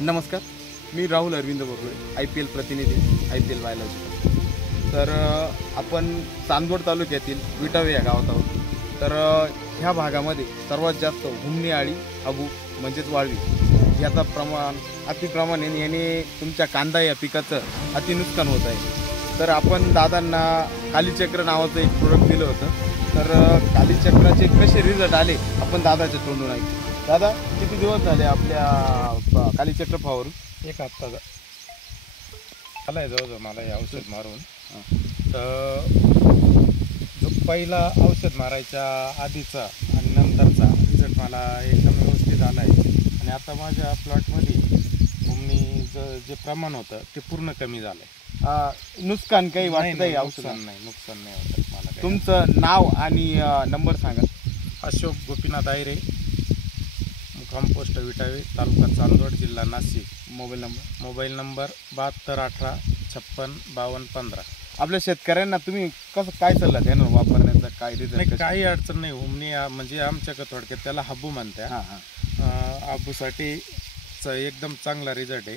नमस्कार, मी राहुल अरविंद बोरगुडे, IPL प्रतिनिधी, IPL biological. तर आपण चांदवड तालुक्यातील विटावे या गावात आहोत. तर ह्या भागामध्ये सर्वात जास्त हुमणी आळी, अबू म्हणजेच वाळवी याचा प्रमाण अतिप्रमाणे याने तुमच्या कांदा या पिकाचं अति नुकसान होत आहे. तर आपण दादांना कालीचक्र नावाचं एक प्रोडक्ट दिलं होतं. तर कालीचक्राचे कसे रिझल्ट आले आपण दादाच्या तोंडून ऐकू. दादा, किती दिवस झाले आपल्या कालीचक्र फवारून? एक हप्ता झाला आहे जवळजवळ मला हे औषध मारून. तर जो पहिला औषध मारायच्या आधीचा आणि नंतरचा रिझल्ट मला एकदम व्यवस्थित आला आहे. आणि आता माझ्या प्लॉटमध्ये हुमणीचं जे प्रमाण होतं ते पूर्ण कमी झालं आहे. नुकसान काही वाटत आहे? नुकसान नाही वाटत मला काही. तुमचं नाव आणि नंबर सांगा. अशोक गोपीनाथ आयरे, मुक्काम पोस्ट विटावे, तालुका चांदवड, जिल्हा नाशिक. Mobile number 7218 56 52 15. आपल्या शेतकऱ्यांना तुम्ही काय सल्ला देणार वापरण्याचा? काय रिझल्ट? नाही, काही अडचण नाही. हुमणी म्हणजे आमच्याकडे थोडक्यात त्याला हाबू म्हणतात. हाबूसाठी एकदम चांगला रिझल्ट आहे.